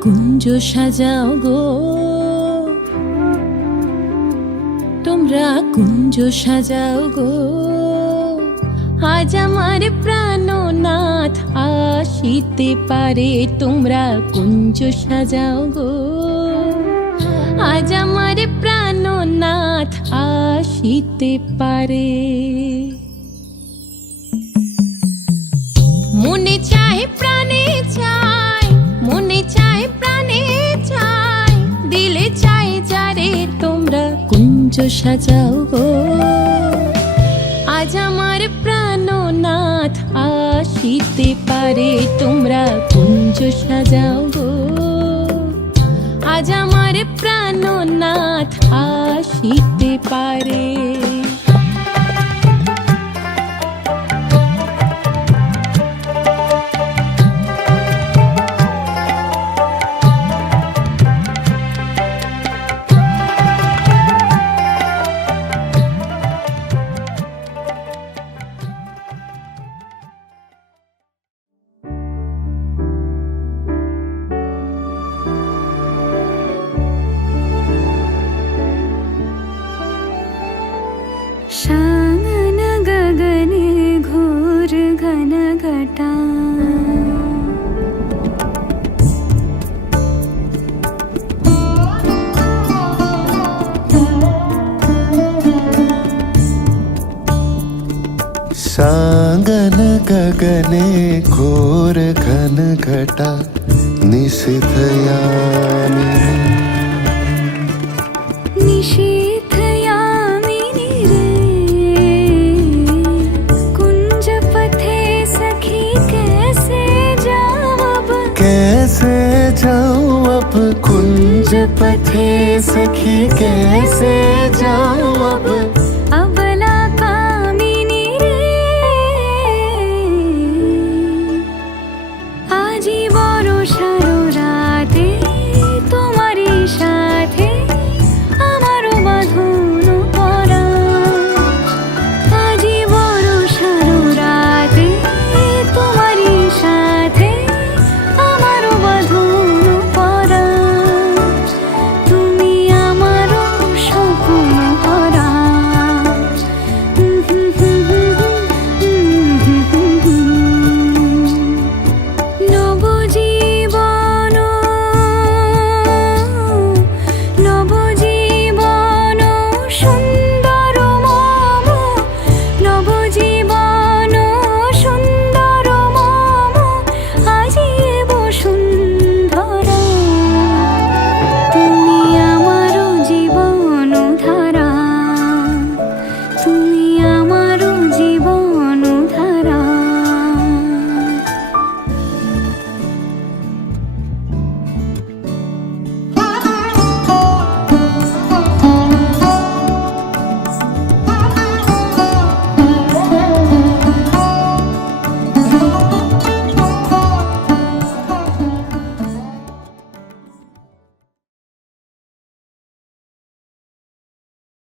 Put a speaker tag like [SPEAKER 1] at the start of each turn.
[SPEAKER 1] কুঞ্জ সাজাও গো। তোমরা কুঞ্জ সাজাও গো। আজ আমার প্রাণনাথ আসিতে পারে, তোমরা কুঞ্জ সাজাও গো। আজ আমার প্রাণনাথ আসিতে পারে। মনে চায় সাজাও গো। আজ আমার প্রাণনাথ আসিতে পারে, তোমরা কুঞ্জ সাজাও গো। আজ আমার প্রাণনাথ আসিতে পারে।
[SPEAKER 2] गगने घोर घन घटा
[SPEAKER 3] साङ्गन गगने घोर घन घटा निशिथयामि
[SPEAKER 2] निशीथयामिनि
[SPEAKER 3] जाऊँ अब कुंज पथे सखी कैसे